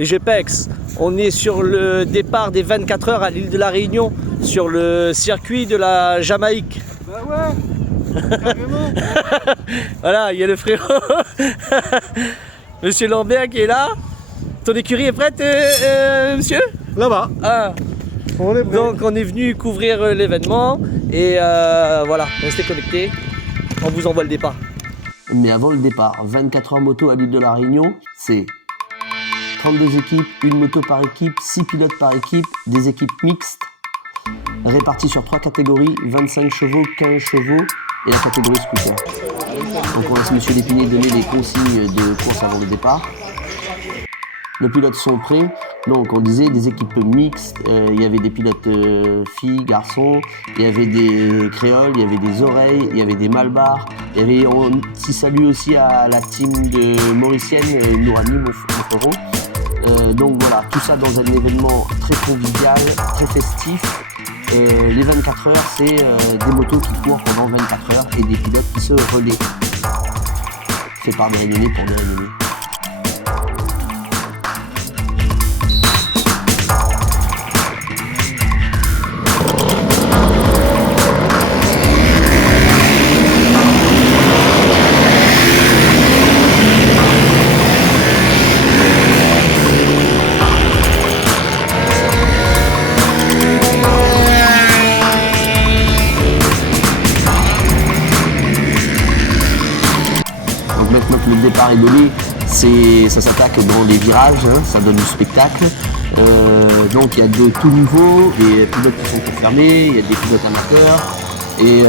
les GPEX. On est sur le départ des 24 heures à l'île de la Réunion, sur le circuit de la Jamaïque. Bah ouais, carrément. Voilà, il y a le frérot, Monsieur Lambert qui est là. Ton écurie est prête, monsieur? Là-bas. Ah. On est prêt. Donc on est venu couvrir l'événement et voilà, restez connectés, on vous envoie le départ. Mais avant le départ, 24 heures moto à l'île de la Réunion, c'est 32 équipes, une moto par équipe, 6 pilotes par équipe, des équipes mixtes, réparties sur 3 catégories, 25 chevaux, 15 chevaux et la catégorie scooter. Donc on laisse M. Lépinier donner les consignes de course avant le départ. Nos pilotes sont prêts, donc on disait des équipes mixtes, il y avait des pilotes filles, garçons, il y avait des créoles, il y avait des oreilles, il y avait des malbars, on s'y salue aussi à la team de Mauricienne, Nourani, mon frérot. Donc voilà, tout ça dans un événement très convivial, très festif. Les 24 heures, c'est des motos qui courent pendant 24 heures et des pilotes qui se relaient. Fait par des Réunionnais pour des Réunionnais. Maintenant que le départ est donné, ça s'attaque dans les virages, hein, ça donne du spectacle. Donc il y a de tout niveau, des pilotes qui sont confirmés, il y a des pilotes amateurs et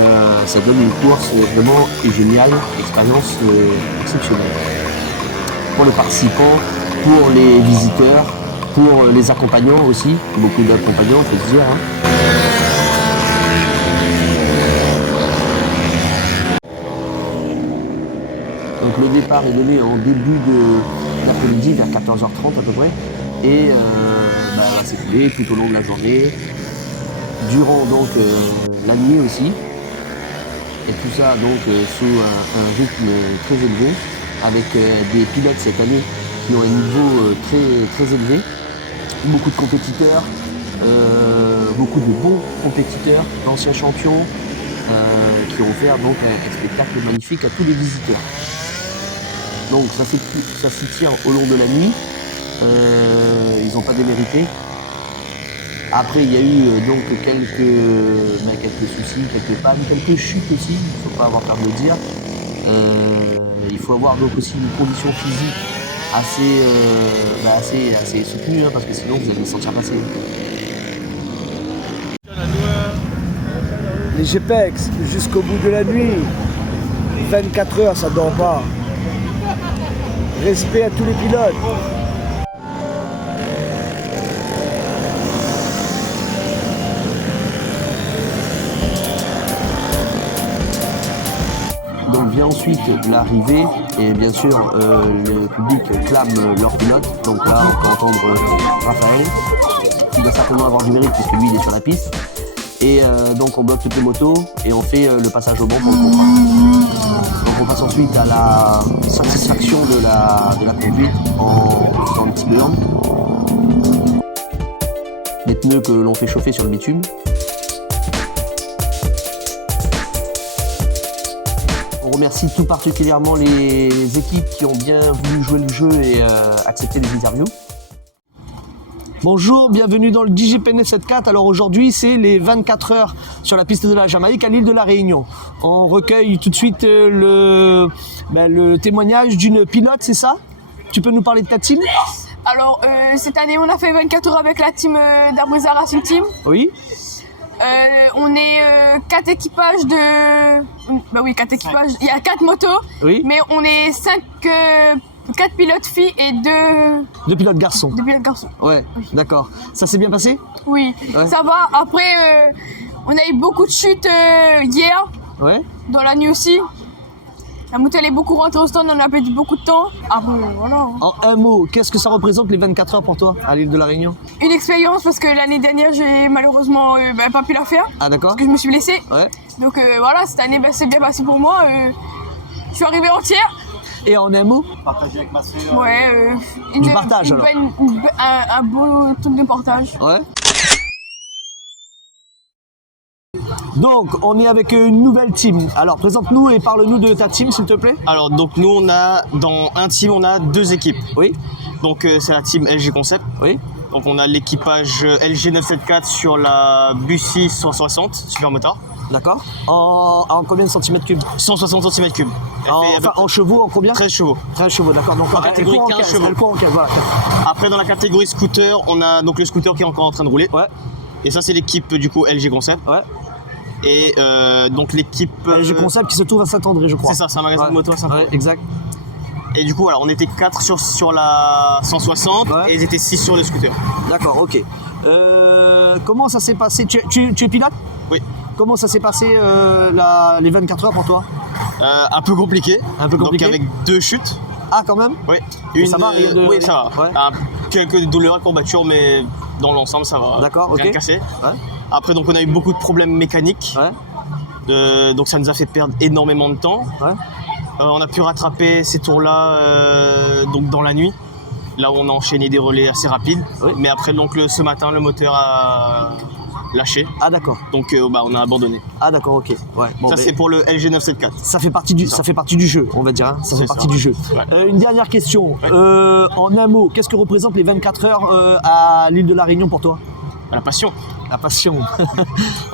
ça donne une course vraiment géniale, une expérience exceptionnelle. Pour les participants, pour les visiteurs, pour les accompagnants aussi, beaucoup d'accompagnants, il faut se dire. Hein. Donc le départ est donné en début d'après-midi, vers 14h30 à peu près, et va s'écouler tout au long de la journée, durant donc la nuit aussi, et tout ça donc sous un rythme très élevé, avec des pilotes cette année qui ont un niveau très élevé, beaucoup de compétiteurs, beaucoup de bons compétiteurs, d'anciens champions, qui ont offert donc un spectacle magnifique à tous les visiteurs. Donc ça s'étire au long de la nuit, ils n'ont pas démérité. Après il y a eu donc quelques soucis, quelques pannes, quelques chutes aussi, il ne faut pas avoir peur de le dire. Il faut avoir donc aussi une condition physique assez soutenue, hein, parce que sinon vous allez vous sentir passer. Les GPEX jusqu'au bout de la nuit, 24 heures, ça dort pas. Respect à tous les pilotes. Donc vient ensuite l'arrivée et bien sûr le public clame leur pilote. Donc là on peut entendre Raphaël qui doit certainement avoir du mérite puisque lui il est sur la piste. Et donc on bloque toutes les motos et on fait le passage au banc pour le contrat. Donc on passe ensuite à la satisfaction de la conduite en faisant un petit burn. Des pneus que l'on fait chauffer sur le bitume. On remercie tout particulièrement les équipes qui ont bien voulu jouer le jeu et accepter les interviews. Bonjour, bienvenue dans le DJPN 74. Alors aujourd'hui, c'est les 24 heures sur la piste de la Jamaïque à l'île de la Réunion. On recueille tout de suite le témoignage d'une pilote, c'est ça? Tu peux nous parler de ta team? Alors, cette année, on a fait 24 heures avec la team d'Arbreza Racing Team. Oui. On est 4 équipages de... Bah oui, 4 équipages. Il y a 4 motos, Oui. mais on est 4 pilotes filles et 2 pilotes garçons. 2 pilotes garçons. Ouais, Oui. d'accord. Ça s'est bien passé? Oui, Ouais. ça va. Après, on a eu beaucoup de chutes hier, Ouais. dans la nuit aussi. La moto elle est beaucoup rentrée au stand, on a perdu beaucoup de temps. Après, voilà. En un mot, qu'est-ce que ça représente les 24 heures pour toi à l'île de la Réunion? Une expérience parce que l'année dernière, j'ai malheureusement pas pu la faire. Ah d'accord. Parce que je me suis blessée. Ouais. Donc voilà, cette année, c'est bien passé pour moi. Je suis arrivée entière. Et en un mot, Ouais, Du partage, alors. un beau truc de partage. ouais. Donc, on est avec une nouvelle team. Alors, présente-nous et parle-nous de ta team, s'il te plaît. Alors donc nous on a dans un team on a 2 équipes. Oui, Donc c'est la team LG Concept. oui, Donc on a l'équipage LG 974 sur la Bussy 160 Supermotard. d'accord. En combien de centimètres cubes? 160 cm3. En chevaux, en combien? 13 chevaux. 13 chevaux, d'accord. Donc, En catégorie elle court 15 15, chevaux. elle court en 15, voilà. Après dans la catégorie scooter, on a donc le scooter qui est encore en train de rouler. Ouais, Et ça c'est l'équipe du coup LG Concept. ouais. Et donc l'équipe. LG Concept qui se trouve à Saint-André, je crois. C'est ça, c'est un magasin de moto à Saint-André. Ouais, exact. Et du coup voilà, on était 4 sur la 160 Ouais. et ils étaient 6 sur le scooter. D'accord, ok. Comment ça s'est passé? Tu es pilote? Oui. Comment ça s'est passé les 24 heures pour toi? Un peu compliqué. Un peu compliqué. Donc avec 2 chutes. Ah, quand même? Oui. Ça va, rien de- Oui, ça va. Ouais. Quelques douleurs et courbatures, mais dans l'ensemble, ça va. D'accord, Rien ok. cassé. Ouais, Après, donc, on a eu beaucoup de problèmes mécaniques. ouais, Donc, ça nous a fait perdre énormément de temps. ouais. On a pu rattraper ces tours-là donc dans la nuit, là où on a enchaîné des relais assez rapides. Oui. Mais après, donc, ce matin, le moteur a lâché. Ah, d'accord. Donc, on a abandonné. Ah, d'accord, ok. Ouais. Bon, Ça, ben, c'est pour le LG 974. ça fait partie du jeu, on va dire. Hein. Ça fait C'est partie ça. du jeu. Ouais. Une dernière question. Ouais. En un mot, qu'est-ce que représentent les 24 heures à l'île de la Réunion pour toi? La passion. La passion.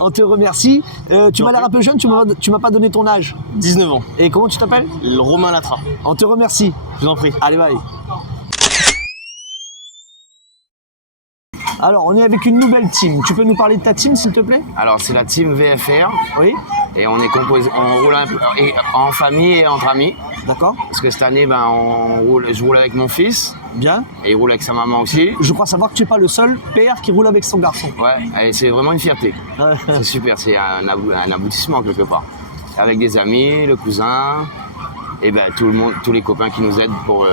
On te remercie. Tu m'as l'air un peu jeune, tu m'as pas donné ton âge. 19 ans. Et comment tu t'appelles? Le Romain Latra. On te remercie. Je vous en prie. Allez, bye. Alors, on est avec une nouvelle team. Tu peux nous parler de ta team, s'il te plaît? Alors c'est la team VFR Oui, et on est composé, on roule en famille et entre amis. d'accord. Parce que cette année, je roule avec mon fils Bien. et il roule avec sa maman aussi. Je crois savoir que tu n'es pas le seul père qui roule avec son garçon. Ouais, et c'est vraiment une fierté. Ouais. C'est super, c'est un aboutissement quelque part. Avec des amis, le cousin, et ben tout le monde, tous les copains qui nous aident pour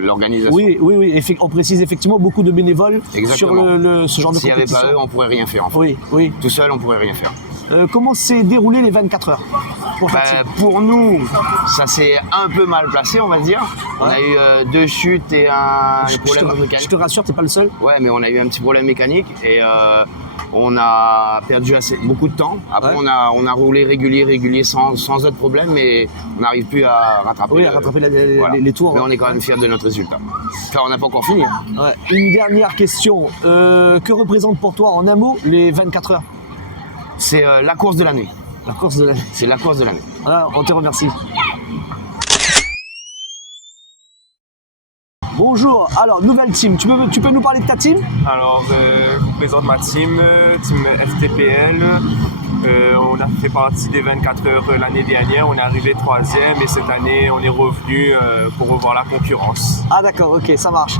l'organisation. Oui, oui, oui. On précise effectivement beaucoup de bénévoles Exactement. sur ce genre de S'il n'y avait compétition. pas eux, on pourrait rien faire. En fait. Oui, oui. Tout seul, on pourrait rien faire. Comment s'est déroulé les 24 heures pour ta Ben, team? pour nous, ça s'est un peu mal placé, on va dire. On a eu 2 chutes et un problème Je mécanique. te rassure, t'es pas le seul. Ouais, mais on a eu un petit problème mécanique et on a perdu beaucoup de temps. Après, Ouais. on a roulé régulier sans autre problème, mais on n'arrive plus à rattraper. Oui, à rattraper voilà. les tours. Mais on est quand même fiers de notre résultat. Enfin, on n'a pas encore fini. Hein. Ouais. Une dernière question. Que représente pour toi, en un mot, les 24 heures? C'est la course de l'année. La course de l'année. C'est la course de l'année. Voilà, on te remercie. Bonjour, alors nouvelle team, tu peux nous parler de ta team? Alors, je vous présente ma team FTPL. On a fait partie des 24 heures l'année dernière, on est arrivé 3e et cette année on est revenu pour revoir la concurrence. Ah d'accord, ok, ça marche.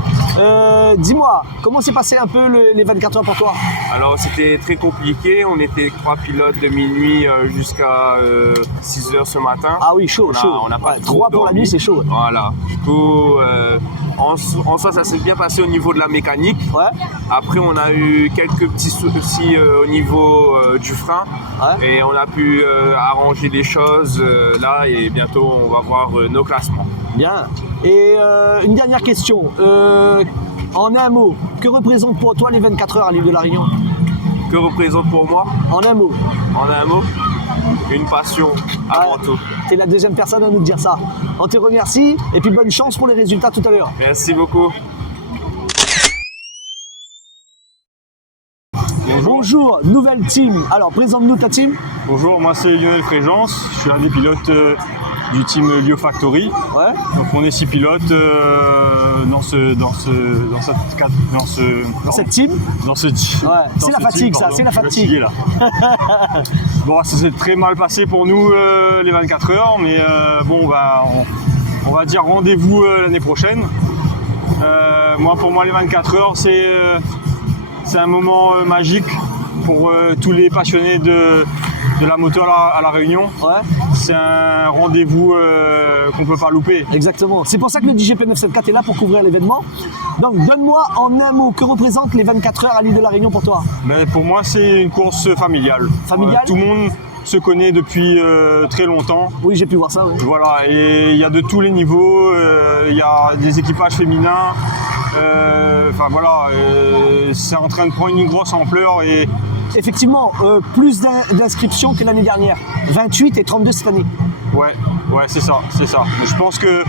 Dis-moi, comment s'est passé un peu les 24 heures pour toi? Alors c'était très compliqué, on était 3 pilotes de minuit jusqu'à 6 heures ce matin. Ah oui, chaud, On a- chaud. on n'a pas Ouais, trop 3 pour la dormi. nuit, c'est chaud. Voilà, du coup en soi ça s'est bien passé au niveau de la mécanique. Ouais, Après, on a eu quelques petits soucis au niveau du frein ouais. et on a pu arranger les choses là et bientôt on va voir nos classements. Bien. Et une dernière question. En un mot, que représentent pour toi les 24 heures à l'île de la Réunion? Que représente pour moi, En un mot. en un mot, une passion avant Ah, tout. T'es la deuxième personne à nous dire ça. On te remercie et puis bonne chance pour les résultats tout à l'heure. Merci beaucoup. Bonjour, nouvelle team. Alors, présente-nous ta team. Bonjour, moi c'est Lionel Fréjance, je suis un des pilotes du team Lio Factory. Ouais. Donc on est 6 pilotes dans Cette team. C'est la fatigue, ça, c'est la fatigue. Là. Bon, ça s'est très mal passé pour nous les 24 heures, mais bon, on va dire rendez-vous l'année prochaine. Pour moi, les 24 heures, c'est un moment magique pour tous les passionnés de la moto à la Réunion. Ouais, C'est un rendez-vous qu'on ne peut pas louper. exactement. C'est pour ça que le DGP 974 est là pour couvrir l'événement. Donc, donne-moi en un mot, que représentent les 24 heures à l'île de la Réunion pour toi? Mais pour moi, c'est une course familiale. Familiale Tout le monde se connaît depuis très longtemps. Oui, j'ai pu voir ça. Ouais. Voilà, et il y a de tous les niveaux, il y a des équipages féminins, enfin voilà, c'est en train de prendre une grosse ampleur et Effectivement, plus d'inscriptions que l'année dernière. 28 et 32 cette année. ouais, c'est ça. Mais je pense que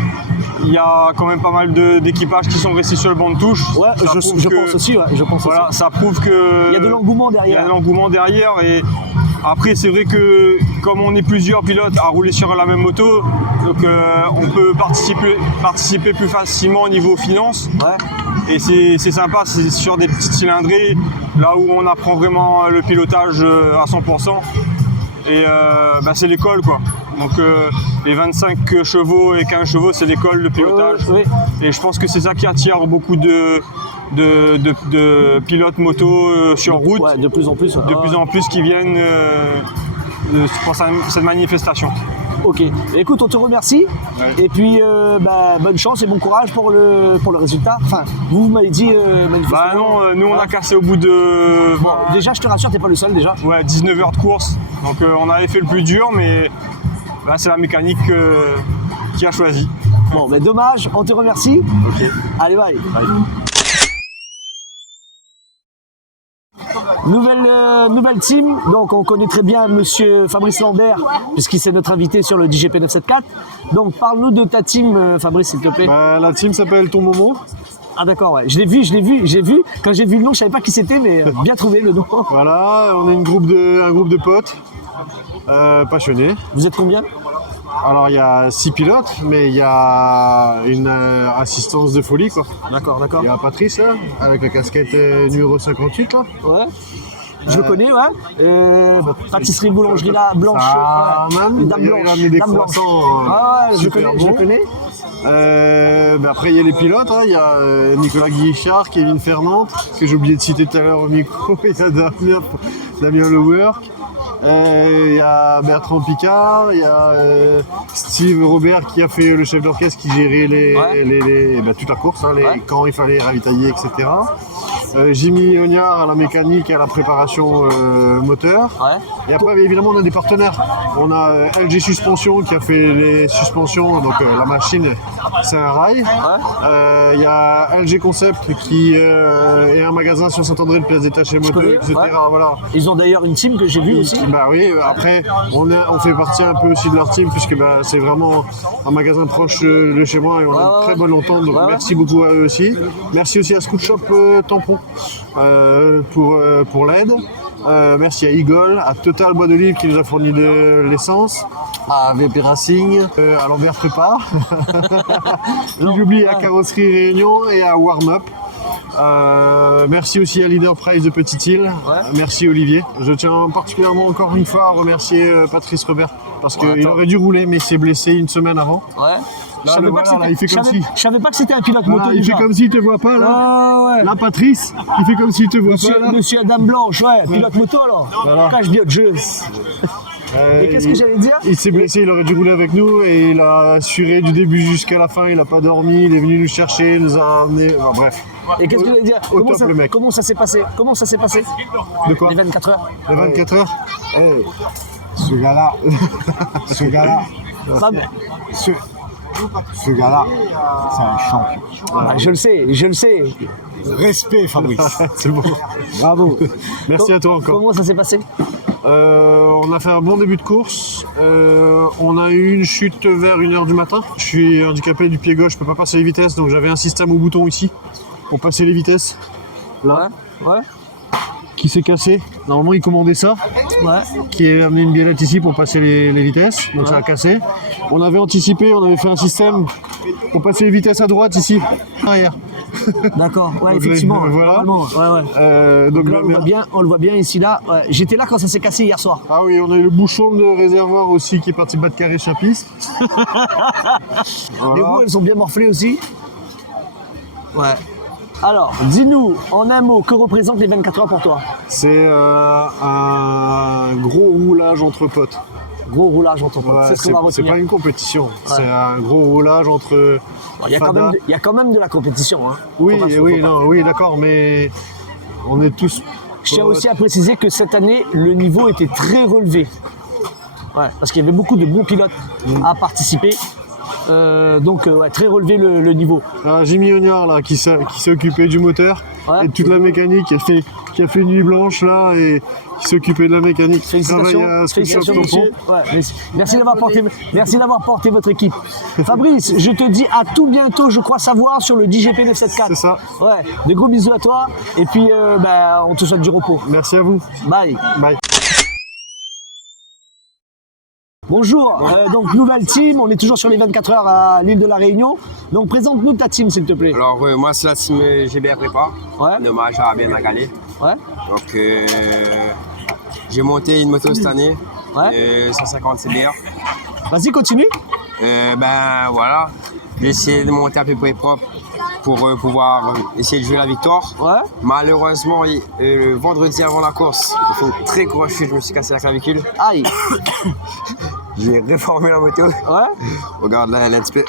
il y a quand même pas mal d'équipages qui sont restés sur le banc de touche. Ouais, Ça je prouve que- pense aussi. Ouais, je pense Voilà, aussi. ça prouve que Il y a de l'engouement il y a derrière. de l'engouement derrière et après c'est vrai que comme on est plusieurs pilotes à rouler sur la même moto, donc on peut participer plus facilement au niveau finance. Ouais. Et c'est sympa, c'est sur des petites cylindrées, là où on apprend vraiment le pilotage à 100%. Et c'est l'école quoi. Donc les 25 chevaux et 15 chevaux, c'est l'école de pilotage. Oui. Et je pense que c'est ça qui attire beaucoup de pilotes moto sur route, Ouais, de plus en plus. de plus en plus qui viennent pour cette manifestation. Ok. Écoute, on te remercie. Ouais. Et puis, bonne chance et bon courage pour le résultat. Enfin, vous m'avez dit manifestement. Bah non, nous on a cassé au bout de Bon, déjà, je te rassure, t'es pas le seul déjà. 19 heures de course. Donc on avait fait le plus dur, mais là c'est la mécanique qui a choisi. Bon, mais dommage, on te remercie. Ok. Allez, bye. Nouvelle team, donc on connaît très bien monsieur Fabrice Lambert, puisqu'il c'est notre invité sur le DGP 974. Donc parle-nous de ta team, Fabrice, s'il te plaît. La team s'appelle Ton Momo. Ah d'accord, ouais. Je l'ai vu. Quand j'ai vu le nom, je savais pas qui c'était, mais bien trouvé le nom. Voilà, on est un groupe de potes passionnés. Vous êtes combien? Alors il y a 6 pilotes, mais il y a une assistance de folie quoi. D'accord. Il y a Patrice là, avec la casquette numéro 58 là. Ouais. Je le connais, ouais. Pâtisserie, boulangerie là, blanche. Ça, Ouais. man, Dame il blanche. a amené des Dame blanche. croissants, Ah ouais, je super connais, je bons. connais. Après il y a les pilotes, hein. Il y a Nicolas Guichard, Kevin Fernand, que j'ai oublié de citer tout à l'heure au micro, il y a Damien Le Work. Il y a Bertrand Picard, il y a Steve Robert qui a fait le chef d'orchestre qui gérait toute la course, hein, quand il fallait ravitailler, etc. Jimmy Ognard à la mécanique et à la préparation moteur. Ouais. Et après évidemment on a des partenaires. On a LG Suspension qui a fait les suspensions, donc la machine c'est un rail. Il y a LG Concept qui est un magasin sur Saint-André de Place Détachée Moto, connais, etc. ouais. Voilà. Ils ont d'ailleurs une team que j'ai vue aussi. Bah oui, après on fait partie un peu aussi de leur team puisque c'est vraiment un magasin proche de chez moi et on a une très bonne entente, donc merci beaucoup à eux aussi. Merci aussi à Scoot Shop Tampon pour l'aide. Merci à Eagle, à Total Bois d'Olive qui nous a fourni de l'essence, à VP Racing, à Lambert Prépa, j'oublie à Carrosserie Réunion et à Warm Up. Merci aussi à Leader Price de Petite-Île. Merci Olivier. Je tiens particulièrement encore une fois à remercier Patrice Robert parce qu'il aurait dû rouler mais s'est blessé une semaine avant. Ouais. Là, Je savais pas que c'était- il fait comme si. je savais pas que c'était un pilote Voilà, moto il déjà. fait comme s'il te voit pas là. Ouais. Là Patrice, il fait comme s'il te voit pas là. Monsieur Dame Blanche, ouais, pilote moto alors. Voilà. Cache bien de jeu. Et qu'est-ce que j'allais dire? Il s'est blessé, il aurait dû rouler avec nous et il a assuré du début jusqu'à la fin, il n'a pas dormi, il est venu nous chercher, il nous a amené. Enfin, bref. Et qu'est-ce que j'allais dire? Au top, le mec. Comment ça s'est passé? De quoi? Les 24 heures. Les 24 heures. Ce gars-là, Pas bien. ce gars-là, c'est un champion. Ah, je le sais. Respect, Fabrice. C'est bon. Bravo. Merci à toi encore. Comment ça s'est passé? On a fait un bon début de course. On a eu une chute vers 1h du matin. Je suis handicapé du pied gauche, je peux pas passer les vitesses, donc j'avais un système au bouton ici pour passer les vitesses. Là, Ouais. qui s'est cassé. Normalement, il commandait ça. Qui a amené une biellette ici pour passer les vitesses, donc ça a cassé. On avait anticipé, on avait fait un système pour passer les vitesses à droite ici, arrière. D'accord, ouais, Donc, effectivement. voilà. Normalement, ouais. Donc Là, on le voit bien ici, là. Ouais. J'étais là quand ça s'est cassé hier soir. Ah oui, on a eu le bouchon de réservoir aussi qui est parti bas de carré sur la piste. Les roues, elles sont bien morflées aussi. Ouais. Alors, dis-nous en un mot, que représentent les 24 heures pour toi? C'est un gros roulage entre potes. Gros roulage entre potes, Ouais, c'est ce qu'on va c'est retenir. pas une compétition, c'est un gros roulage entre. Il y a quand même de la compétition. Hein. Oui, Faut pas- faut oui, pas- non, oui, d'accord, mais on est tous. Je tiens aussi à préciser que cette année, le niveau était très relevé. Ouais, parce qu'il y avait beaucoup de bons pilotes à participer. Ouais, très relevé le niveau. Alors, Jimmy Ognard là, qui s'est occupé du moteur Ouais. et de toute la mécanique, qui a fait nuit blanche là et qui s'est occupé de la mécanique. Félicitations, Travaille à Scoot Shop félicitations Tampon. monsieur. Ouais, merci d'avoir porté votre équipe. Fabrice, je te dis à tout bientôt, je crois savoir, sur le DGP 974. C'est ça. Ouais, de gros bisous à toi et puis on te souhaite du repos. Merci à vous. Bye. Bye. Bonjour, donc nouvelle team, on est toujours sur les 24 heures à l'île de la Réunion. Donc présente-nous ta team s'il te plaît. Alors moi c'est la team GBR Prépa, Ouais. un hommage à Ben Nagalé. Ouais. Donc j'ai monté une moto cette année, Ouais. 150 CBR. Vas-y, continue. Voilà, j'ai essayé de monter à peu près propre pour pouvoir essayer de jouer la victoire. Ouais. Malheureusement, le vendredi avant la course, j'ai fait une très grosse chute, je me suis cassé la clavicule. Aïe. J'ai réformé la moto. Ouais. Regarde là, elle est un petit peu...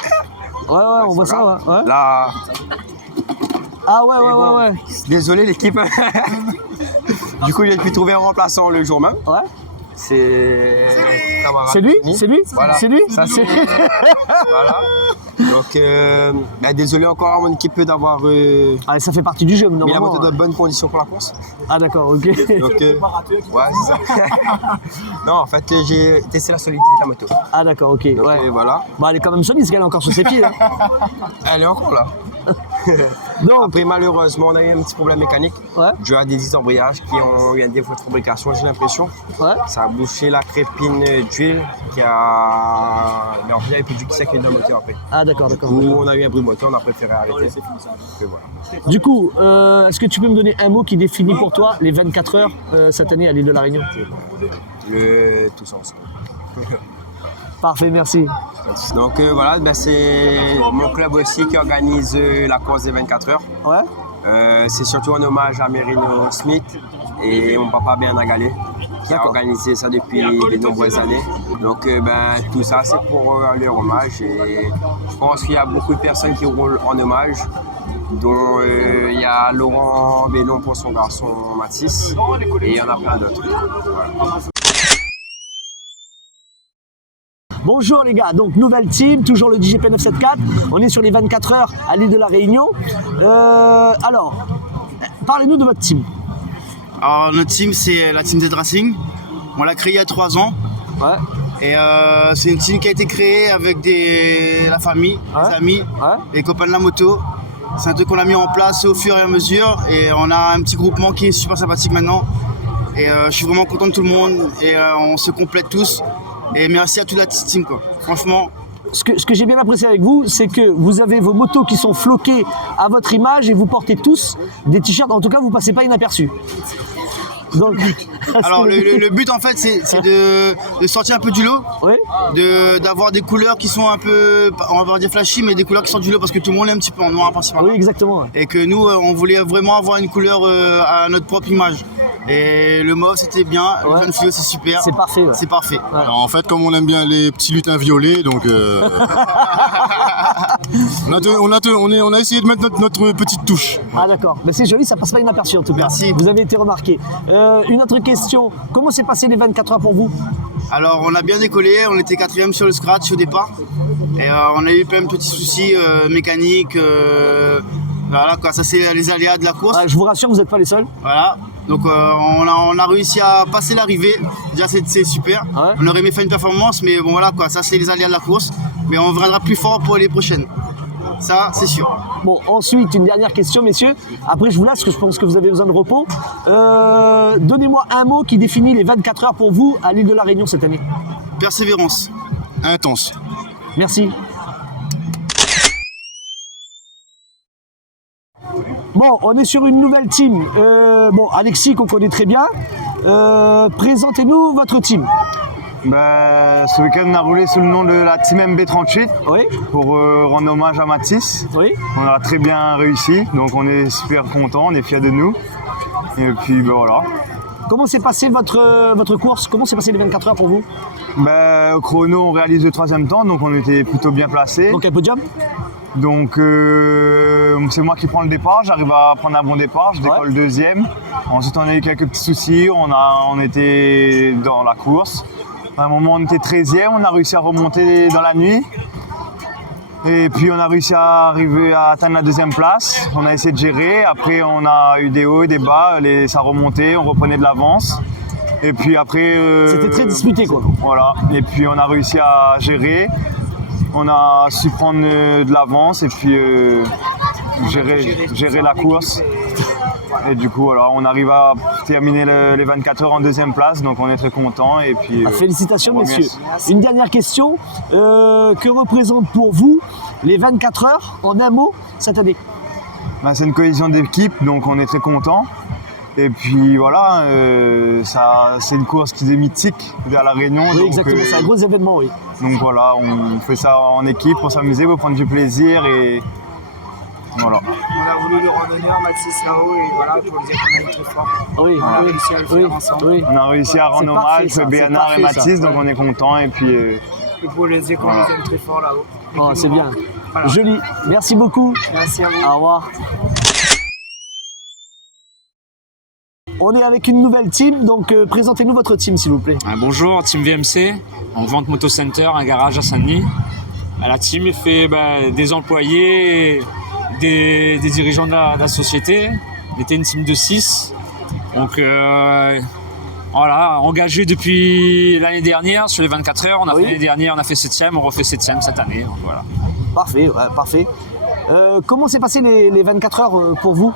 Ouais, on voit ça, ouais. Là, Ah ouais. désolé l'équipe. Du coup, j'ai pu trouver un remplaçant le jour même. Ouais. C'est C'est lui. Voilà. C'est lui. Ça, c'est... Voilà. Donc, désolé encore à mon équipe d'avoir Ah, ça fait partie du jeu, mis la normalement. moto dans de bonnes conditions pour la course. Ah d'accord, ok. Donc, ouais, c'est ça. Non, en fait, j'ai testé la solidité de la moto. Ah d'accord, ok. Donc, Ouais. voilà. Bah, elle est quand même solide, parce qu'elle est encore sur ses pieds. Hein. Elle est encore là. Donc, Après, malheureusement, on a eu un petit problème mécanique. ouais, Dû à des disembrayages qui ont eu un défaut de fabrication, j'ai l'impression. ouais. Ça a bouché la crépine d'huile qui a... Mais en fait, il n'y avait plus du qui s'est dans le moteur après. Ah d'accord, d'accord. Nous, on a eu un bruit moteur, on a préféré arrêter. Donc, voilà. Du coup, est-ce que tu peux me donner un mot qui définit pour toi les 24 heures cette année à l'île de la Réunion? Le tout ça ensemble. Parfait, merci. Donc voilà, c'est mon club aussi qui organise la course des 24 heures. Ouais. C'est surtout un hommage à Merino Smith et mon papa Ben Nagalé qui a organisé ça depuis de nombreuses années. Donc tout ça c'est pour leur hommage et je pense qu'il y a beaucoup de personnes qui roulent en hommage, dont il y a Laurent Bellon pour son garçon Mathis et il y en a plein d'autres. Voilà. Bonjour les gars, donc nouvelle team, toujours le DGP 974. On est sur les 24 heures à l'île de la Réunion. Alors, parlez-nous de votre team. Alors notre team c'est la team Dead Racing. On l'a créée il y a 3 ans. Ouais. Et c'est une team qui a été créée avec la famille, Ouais. les amis, Ouais. les copains de la moto. C'est un truc qu'on a mis en place au fur et à mesure. Et on a un petit groupement qui est super sympathique maintenant. Et je suis vraiment content de tout le monde. Et on se complète tous. Et merci à toute la team quoi. Franchement. Ce que j'ai bien apprécié avec vous, c'est que vous avez vos motos qui sont floquées à votre image et vous portez tous des t-shirts. En tout cas, vous passez pas inaperçus. Donc, Alors le but en fait c'est de sortir un peu du lot, oui. d'avoir des couleurs qui sont un peu, on va pas dire flashy, mais des couleurs qui sortent du lot parce que tout le monde est un petit peu en noir principalement. Oui, exactement. Et que nous on voulait vraiment avoir une couleur à notre propre image. Et le mauve c'était bien, le jaune fluo c'est super. C'est parfait. Ouais. C'est parfait. Alors en fait, comme on aime bien les petits lutins violets, donc on a essayé de mettre notre petite touche. Ah d'accord, mais c'est joli, ça passe pas inaperçu en tout cas. Merci. Vous avez été remarqué. Une autre question, comment s'est passé les 24 heures pour vous? Alors on a bien décollé, on était 4e sur le scratch au départ. Et on a eu plein de petits soucis mécaniques. Voilà quoi, ça c'est les aléas de la course. Je vous rassure, vous n'êtes pas les seuls. Voilà, donc on a réussi à passer l'arrivée, déjà c'est super. Ouais. On aurait aimé faire une performance, mais bon voilà quoi, ça c'est les aléas de la course. Mais on reviendra plus fort pour les prochaines, ça c'est sûr. Bon, ensuite, une dernière question, messieurs. Après, je vous laisse, parce que je pense que vous avez besoin de repos. Donnez-moi un mot qui définit les 24 heures pour vous à l'île de la Réunion cette année. Persévérance. Intense. Merci. Bon, on est sur une nouvelle team. Alexis, qu'on connaît très bien. Présentez-nous votre team. Ce week-end, on a roulé sous le nom de la Team MB38 Oui. pour rendre hommage à Mathis. Oui. On a très bien réussi, donc on est super contents, on est fiers de nous. Et puis voilà. Comment s'est passée votre course? Comment s'est passé les 24 heures pour vous? Au chrono, on réalise le 3e temps, donc on était plutôt bien placés. Donc un podium? Donc c'est moi qui prends le départ, j'arrive à prendre un bon départ, je décolle 2e. Ensuite on a eu quelques petits soucis, on était dans la course. À un moment, on était 13e, on a réussi à remonter dans la nuit. Et puis, on a réussi à arriver à atteindre la 2e place. On a essayé de gérer. Après, on a eu des hauts et des bas. Ça remontait, on reprenait de l'avance. Et puis après... C'était très disputé, quoi. Voilà. Et puis, on a réussi à gérer. On a su prendre de l'avance et puis gérer la course. Et du coup, voilà, on arrive à terminer les 24 heures en 2e place, donc on est très content. Et puis, félicitations, messieurs. Une dernière question. Que représentent pour vous les 24 heures en un mot cette année? C'est une cohésion d'équipe, donc on est très content. Et puis voilà, c'est une course qui est mythique vers la Réunion. Oui, donc, exactement, c'est un gros événement, oui. Donc voilà, on fait ça en équipe pour s'amuser, pour prendre du plaisir et voilà. On a voulu lui rendre honneur, Mathis là-haut, et voilà, pour lui dire qu'on a eu très fort. Oui, on a réussi à le faire ensemble. Oui. On a réussi à rendre hommage à Béanard et Mathis, donc on est content. Et puis. Et pour les dire qu'on les aime très fort là-haut. Oh, c'est bien. Voilà. Joli. Merci beaucoup. Merci à vous. Au revoir. On est avec une nouvelle team, donc présentez-nous votre team s'il vous plaît. Bonjour, team VMC, en vente Moto Center, un garage à Saint-Denis. La team est fait des employés, des dirigeants de la société. On était une team de 6. Donc voilà, engagé depuis l'année dernière sur les 24 heures. On a fait l'année dernière, on a fait 7e, on refait 7e cette année. Donc voilà. Parfait, ouais, parfait. Comment s'est passé les 24 heures pour vous?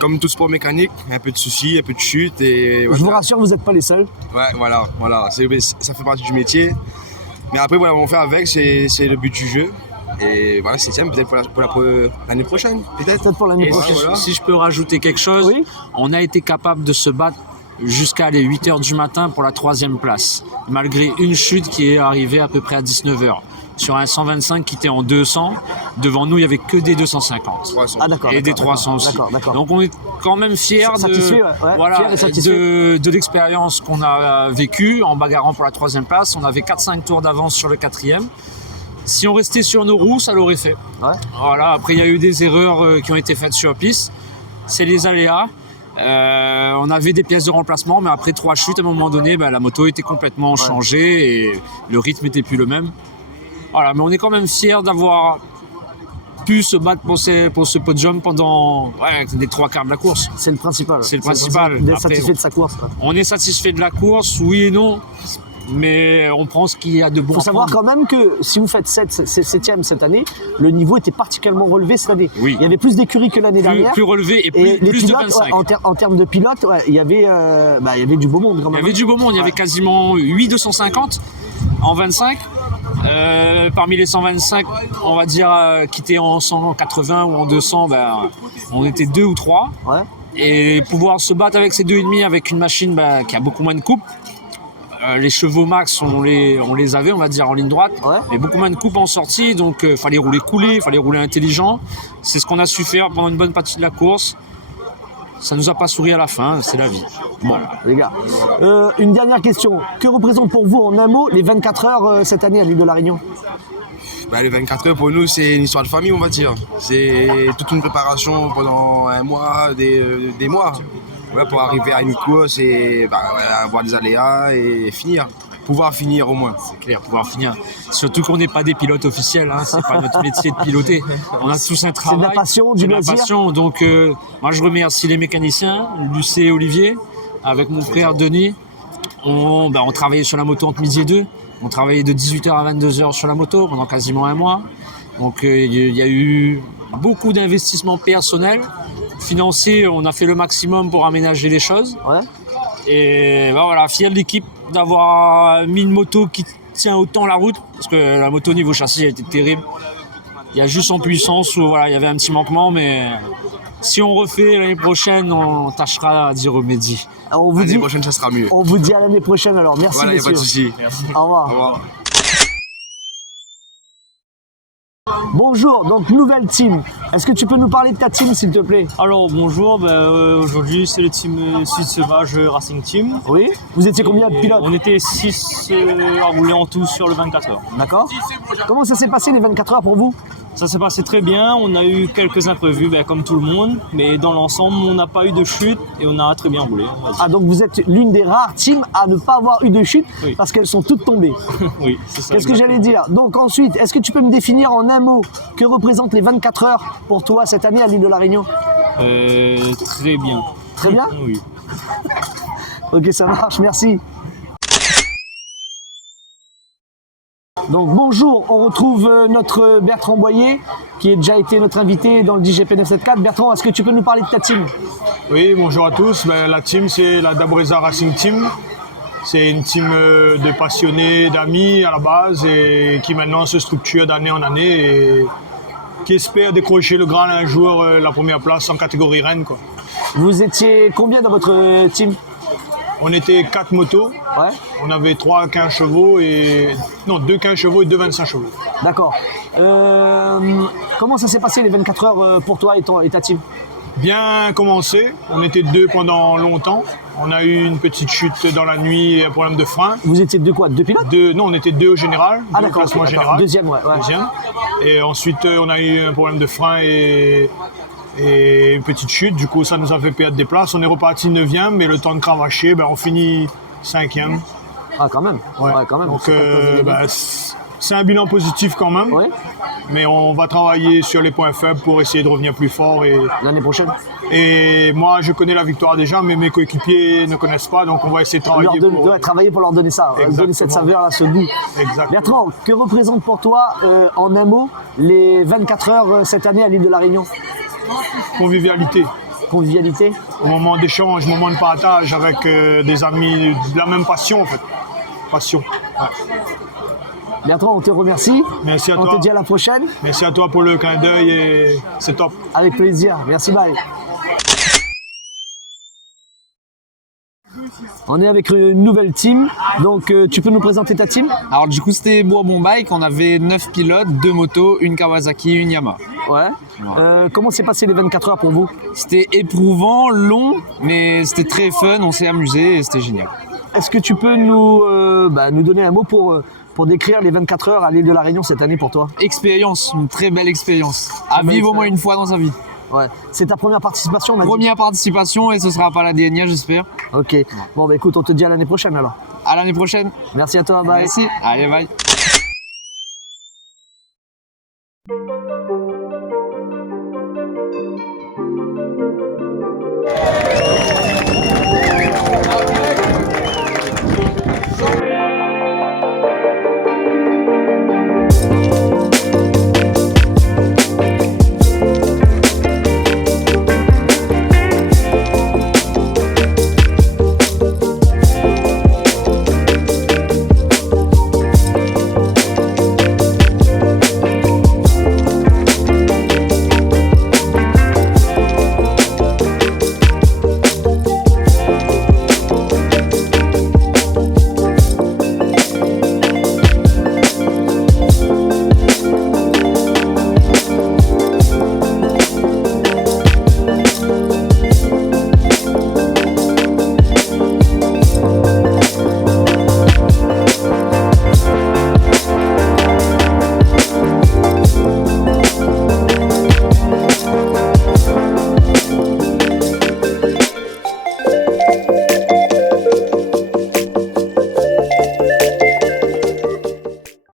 Comme tout sport mécanique, un peu de soucis, un peu de chute. Et, Je vous rassure, vous n'êtes pas les seuls. Ouais, voilà. Ça fait partie du métier. Mais après, voilà, on fait avec, c'est le but du jeu. Et voilà, 7e, peut-être pour l'année prochaine. Peut-être pour l'année prochaine. Voilà. Si je peux rajouter quelque chose, on a été capable de se battre jusqu'à les 8h du matin pour la 3e place, malgré une chute qui est arrivée à peu près à 19h. Sur un 125 qui était en 200, devant nous il n'y avait que des 250 et des 300 aussi. Donc on est quand même fiers de l'expérience qu'on a vécue en bagarrant pour la 3e place. On avait 4-5 tours d'avance sur le 4e. Si on restait sur nos roues, ça l'aurait fait. Voilà. Après il y a eu des erreurs qui ont été faites sur piste. C'est les aléas. On avait des pièces de remplacement, mais après 3 chutes, à un moment donné, la moto était complètement changée et le rythme n'était plus le même. Voilà, mais on est quand même fiers d'avoir pu se battre pour ce podium pendant les 3/4 de la course. C'est le principal. C'est le principal. D'être satisfait de sa course. On est satisfait de la course, oui et non. Mais on prend ce qu'il y a de bon. Il faut savoir quand même que si vous faites 7e cette année, le niveau était particulièrement relevé cette année. Oui. Il y avait plus d'écuries que l'année dernière. Plus relevé et plus pilotes, de 25. En termes de pilotes, il y avait du beau monde quand même. Il y avait du beau monde, il y avait quasiment 8 250 en 25. Parmi les 125, on va dire qui étaient en 180 ou en 200, on était 2 ou 3. Et pouvoir se battre avec ces 2,5 avec une machine qui a beaucoup moins de coupe. Les chevaux max, on les avait, on va dire, en ligne droite, mais beaucoup moins de coupe en sortie, donc fallait rouler coulé, fallait rouler intelligent. C'est ce qu'on a su faire pendant une bonne partie de la course. Ça nous a pas souri à la fin, c'est la vie. Bon, les gars, une dernière question. Que représentent pour vous, en un mot, les 24 heures cette année à l'île de la Réunion? Les 24 heures, pour nous, c'est une histoire de famille, on va dire. C'est toute une préparation pendant un mois, des mois, pour arriver à une course et avoir des aléas et finir. Pouvoir finir au moins. C'est clair, pouvoir finir. Surtout qu'on n'est pas des pilotes officiels, c'est pas notre métier de piloter. On a tous un travail. C'est de la passion, du loisir. Donc moi je remercie les mécaniciens, Lucé et Olivier, avec mon frère Denis. On travaillait sur la moto entre midi et 2. On travaillait de 18h à 22h sur la moto pendant quasiment un mois. Donc il y a eu beaucoup d'investissements personnels. Financiers, on a fait le maximum pour aménager les choses. Et voilà, fier de l'équipe d'avoir mis une moto qui tient autant la route, parce que la moto niveau châssis a été terrible. Il y a juste en puissance où il y avait un petit manquement, mais si on refait l'année prochaine, on tâchera d'y remédier. L'année prochaine, ça sera mieux. On vous dit à l'année prochaine alors. Merci, messieurs. Pas de souci. Au revoir. Au revoir. Bonjour, donc nouvelle team. Est-ce que tu peux nous parler de ta team s'il te plaît? Alors bonjour, aujourd'hui c'est le team Sud Sauvage Racing Team. Oui. Vous étiez combien de pilotes? On était 6 à rouler en tout sur le 24 heures. D'accord. Comment ça s'est passé les 24 heures pour vous? Ça s'est passé très bien, on a eu quelques imprévus comme tout le monde, mais dans l'ensemble on n'a pas eu de chute et on a très bien roulé. Ah donc vous êtes l'une des rares teams à ne pas avoir eu de chute parce qu'elles sont toutes tombées. Oui, c'est ça. Qu'est-ce que j'allais dire? Donc ensuite, est-ce que tu peux me définir en un mot que représentent les 24 heures pour toi cette année à l'île de la Réunion? Très bien. Très bien? Oui. Ok, ça marche, merci. Donc bonjour, on retrouve notre Bertrand Boyer qui a déjà été notre invité dans le DGP 974. Bertrand, est-ce que tu peux nous parler de ta team? Oui, bonjour à tous. La team, c'est la Dabreza Racing Team. C'est une team de passionnés, d'amis à la base et qui maintenant se structure d'année en année et qui espère décrocher le Graal un jour, la première place en catégorie Rennes, quoi. Vous étiez combien dans votre team? On était 4 motos. Ouais. On avait 3 15 chevaux et... Non, 2 15 chevaux et 2 25 chevaux. D'accord. Comment ça s'est passé les 24 heures pour toi et ta team? Bien commencé. On était 2 pendant longtemps. On a eu une petite chute dans la nuit et un problème de frein. Vous étiez 2 quoi? 2 pilotes? Non, on était 2 au général. Ah 2 d'accord. classement général. Deuxième, ouais. Deuxième. Et ensuite, on a eu un problème de frein et une petite chute. Du coup, ça nous a fait perdre des places. On est reparti 9e, mais le temps de cravacher, on finit 5e. Ah, quand même. Ouais, quand même. Donc, c'est un bilan positif quand même. Ouais. Mais on va travailler sur les points faibles pour essayer de revenir plus fort. L'année prochaine. Et moi, je connais la victoire déjà, mais mes coéquipiers ne connaissent pas. Donc, on va essayer de travailler travailler pour leur donner ça, donner cette saveur, ce goût. Exactement. Bertrand, que représente pour toi, en un mot, les 24 heures cette année à l'île de la Réunion? Convivialité. Convivialité. Au moment d'échange, moment de partage avec des amis de la même passion en fait. Passion. Ouais. Bertrand, on te remercie. Merci à toi. On te dit à la prochaine. Merci à toi pour le clin d'œil et c'est top. Avec plaisir. Merci, bye. On est avec une nouvelle team, donc tu peux nous présenter ta team? Alors du coup c'était Bourbon Bike, on avait 9 pilotes, 2 motos, une Kawasaki, une Yamaha. Ouais. Comment s'est passé les 24 heures pour vous? C'était éprouvant, long, mais c'était très fun, on s'est amusé et c'était génial. Est-ce que tu peux nous donner un mot pour décrire les 24 heures à l'île de la Réunion cette année pour toi? Expérience, une très belle expérience. À vivre au moins une fois dans sa vie. Ouais. C'est ta première participation? Première participation et ce sera pas la dernière j'espère. Ok. Bon écoute, on te dit à l'année prochaine alors. À l'année prochaine. Merci à toi, bye. Merci, allez bye.